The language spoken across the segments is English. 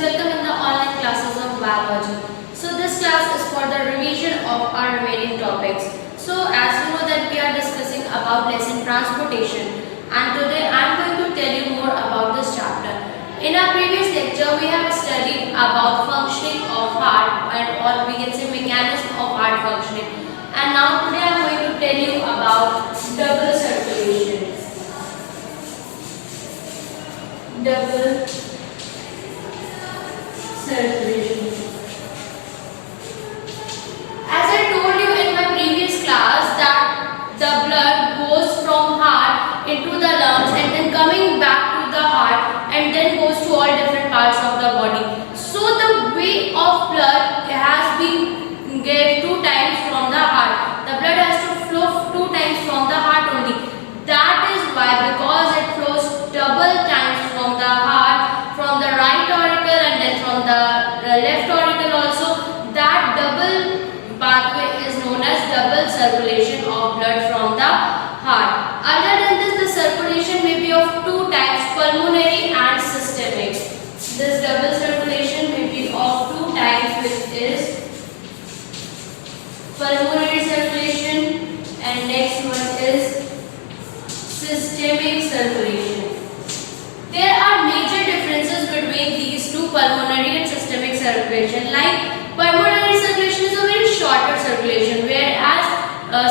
welcome in the online classes of biology. So this class is for the revision of our remaining topics. So as you know that we are discussing about lesson transportation, and today I am going to tell you more about this chapter. In our previous lecture we have studied about functioning of heart, or we can say mechanism of heart functioning. And now today I am going to tell you about double circulation. Double circulation. As I told you in my previous class that the blood goes from heart into the lungs and then coming back to the heart and then goes to all different parts of the body. So the way of blood has been given 2 times from the heart. The blood has to flow 2 times from the heart only. That is why, because it flows double times from the heart, from the right auricle and then from the left auricle also, that double pathway is known as double circulation of blood from the heart. Other than this, the circulation may be of 2 types, pulmonary and systemic. This double circulation may be of 2 types, which is pulmonary circulation and next one is systemic circulation. There are major differences between these two, pulmonary and systemic circulation. Like pulmonary circulation is a very shorter circulation, whereas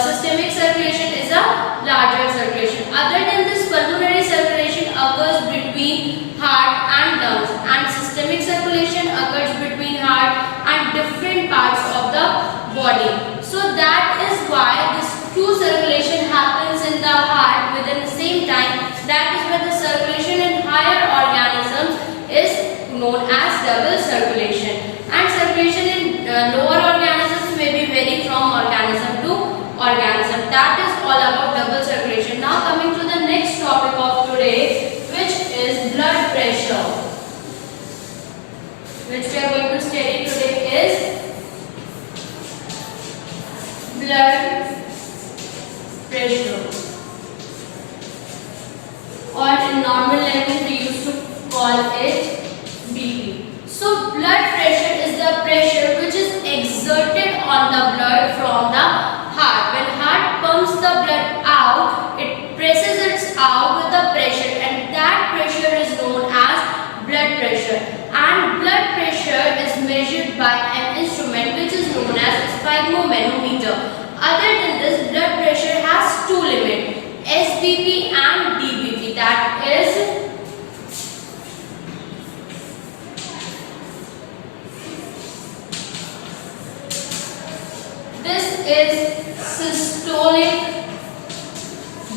systemic circulation is a larger circulation. Other than this, pulmonary circulation occurs between heart and lungs, and systemic circulation occurs between heart and different parts of the body. So that is why this two circulation happens in the heart within the same time. That is why the circulation in higher organisms is known as double circulation, and circulation in lower organisms may be vary from organism to organism. That is all about double circulation. Now coming to the next topic of today, which is blood pressure, which we are going to study today is blood pressure, or in normal language we used to call it BP. So blood pressure is the pressure which is exerted on the blood from the heart. When heart pumps the blood out, it presses it out with the pressure, and that pressure is known as blood pressure. And blood pressure is measured by an instrument which is known as sphygmomanometer. Other than this, blood pressure has 2 limits, SBP and DBP. That is systolic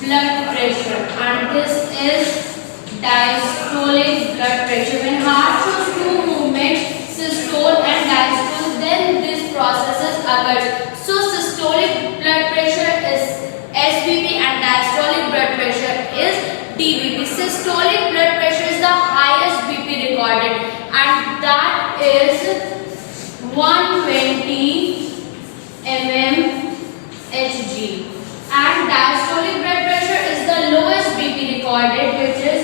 blood pressure and this is diastolic blood pressure. When heart shows 2 movements, systole and diastole, then these processes occur. So systolic blood pressure is SBP and diastolic blood pressure is DBP. Systolic blood pressure is the highest BP recorded, and that is 120 mmHg. And diastolic blood pressure is the lowest BP recorded, which is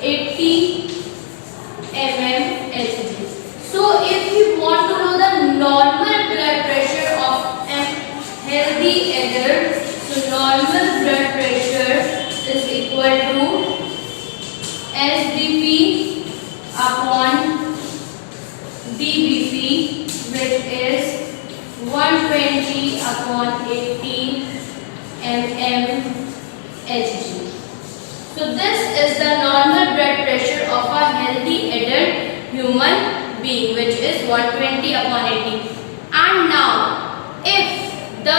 80 mmHg. So if you want to know the normal blood pressure of a healthy adult, so normal blood pressure is equal to SBP upon DBP, which is 120 upon 80 mmHg. So this is the normal blood pressure of a healthy adult human being, which is 120 upon 80. And now, if the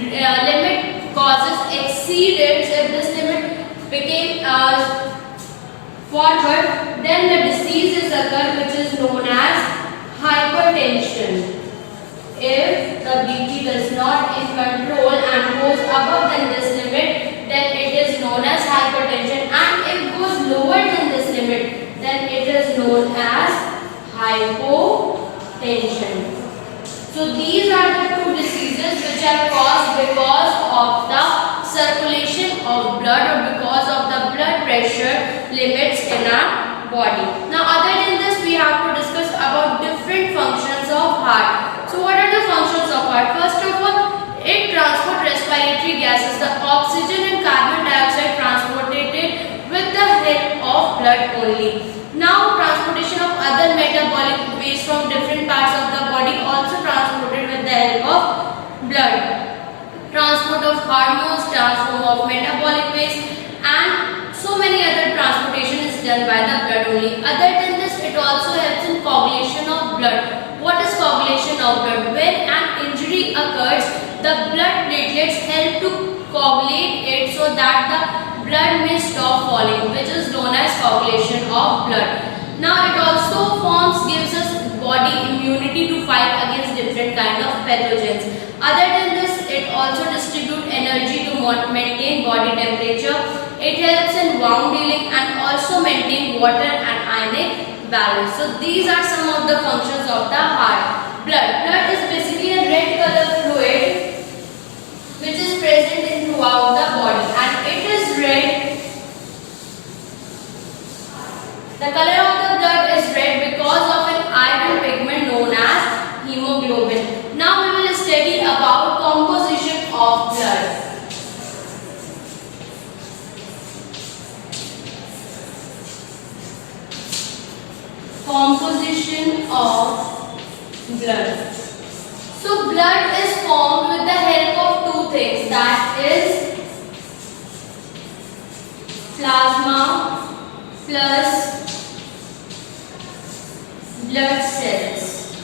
limit causes exceeded, if this limit became forward, then the diseases occur, which is known as hypertension. If the BP does not in control and goes above than this limit, then it is known as hypertension, and if goes lower than this limit, then it is known as hypotension. So these are the 2 diseases which are caused because of the circulation of blood, or because of the blood pressure limits in our body. Now other than this, we have to discuss functions of heart. First of all, it transports respiratory gases. The oxygen and carbon dioxide transported with the help of blood only. Now, transportation of other metabolic waste from different parts of the body also transported with the help of blood. Transport of hormones, transport of metabolic waste, and so many other transportation is done by the blood only. Other than this, it also helps in coagulation of blood. What is coagulation of blood? When an injury occurs, the blood platelets help to coagulate it so that the blood may stop falling, which is known as coagulation of blood. Now, it also gives us body immunity to fight against different kind of pathogens. Other than this, it also distributes energy to maintain body temperature. It helps in wound healing and also maintain water and ionic balance. So these are some of the functions of the heart. Blood is basically a red color fluid which is present in throughout the body, and it is red. The color of the blood is red because of an iron pigment known as hemoglobin. Now we will study about composition of blood. Composition of blood. So blood is formed with the help of two things, that is plasma plus blood cells.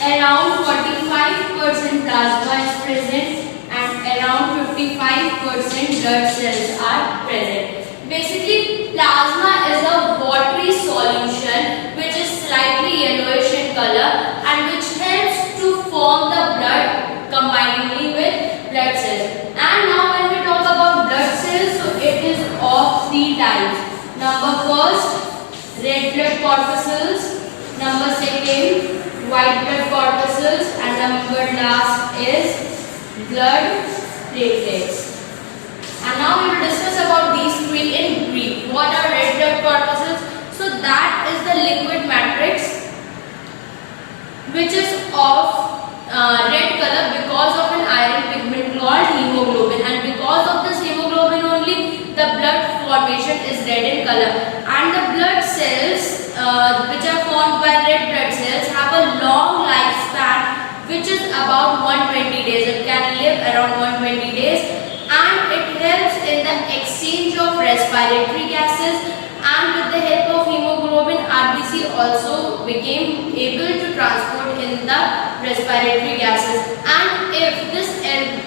Around 45% plasma is present and around 55% blood cells are present. Basically, plasma is a watery solution which is slightly yellowish in color and which helps to form the blood combiningly with blood cells. And now when we talk about blood cells, so it is of three types. Number first, red blood corpuscles. Number second, white blood corpuscles, and number last is blood platelets. And now we will discuss about these three in brief. What are red blood corpuscles? So that is the liquid matrix which is of red color because of an iron pigment called hemoglobin, and because of this hemoglobin only the blood formation is red in color. And the blood cells which are formed by red blood cells have a long lifespan which is about 120 days. It can live around 120 days, and it helps in the exchange of respiratory gases, and with the help of hemoglobin RBC also became able to transport in the respiratory gases. And if this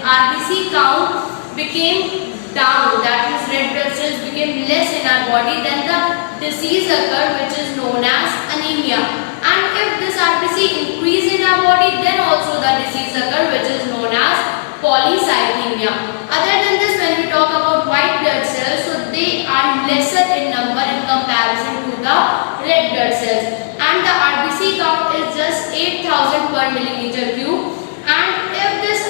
RBC count became down, that is red blood cells became less in our body, then the disease occur which is known as anemia. And if this RBC increase in our body, then also the disease occur which is known as polycythemia. Other than this, when we talk about white blood cells, so they are lesser in number in comparison to the red blood cells, and the RBC count is just 8,000 per millimeter cube. And if this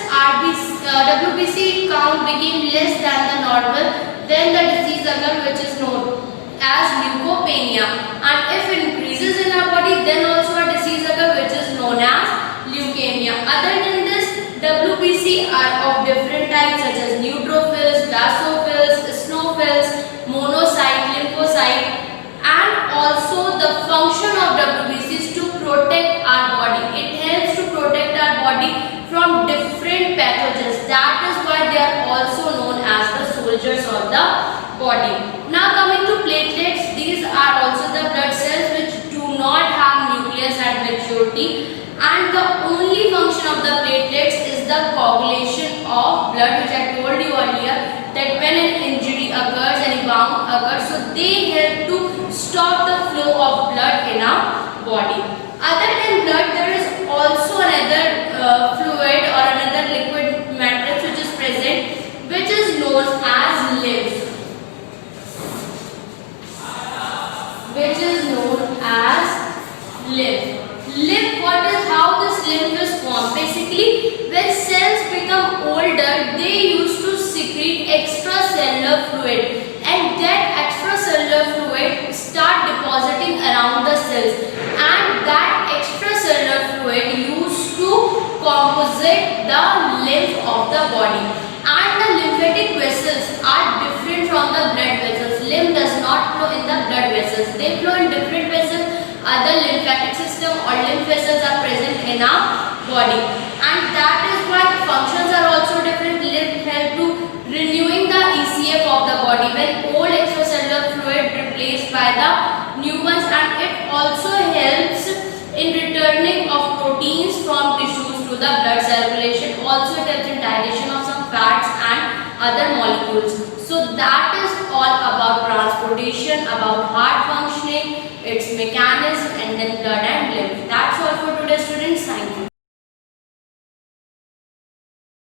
WBC count became less than the normal, then the disease occur which is known as leukopenia. And if it increases in our body, then also a disease occur which is known as leukemia. Other than this, WBC are of different types such as neutrophils, basophils, eosinophils, monocyte, lymphocyte, and also the function of WBC is to protect our body. It helps to protect our body from different pathogens. That is why they are also known as the soldiers of the body. Now coming to platelets, these are also the blood cells which do not have nucleus at maturity, and the only function of the platelets is the coagulation of blood, which I told you earlier that when an injury occurs, any wound occurs, so they help to stop the flow of blood in our body. Other than blood, there is also another fluid or another liquid matrix which is present, which is known as lymph. Which is known as lymph. How this lymph is formed? Basically, when cells become older, they used to secrete extracellular fluid, and that extracellular fluid start depositing around the cells, and that extracellular fluid used to composite from the blood vessels. Lymph does not flow in the blood vessels. They flow in different vessels. Other lymphatic system or lymph vessels are present in our body, and that is why the functions are also different. Lymph help to renewing the ECF of the body when old extracellular fluid replaced by the new ones, and it also helps in returning of proteins from tissues to the blood circulation. Also it helps in digestion of some fats and other molecules. So that is all about transportation, about heart functioning, its mechanism, and then blood and lymph.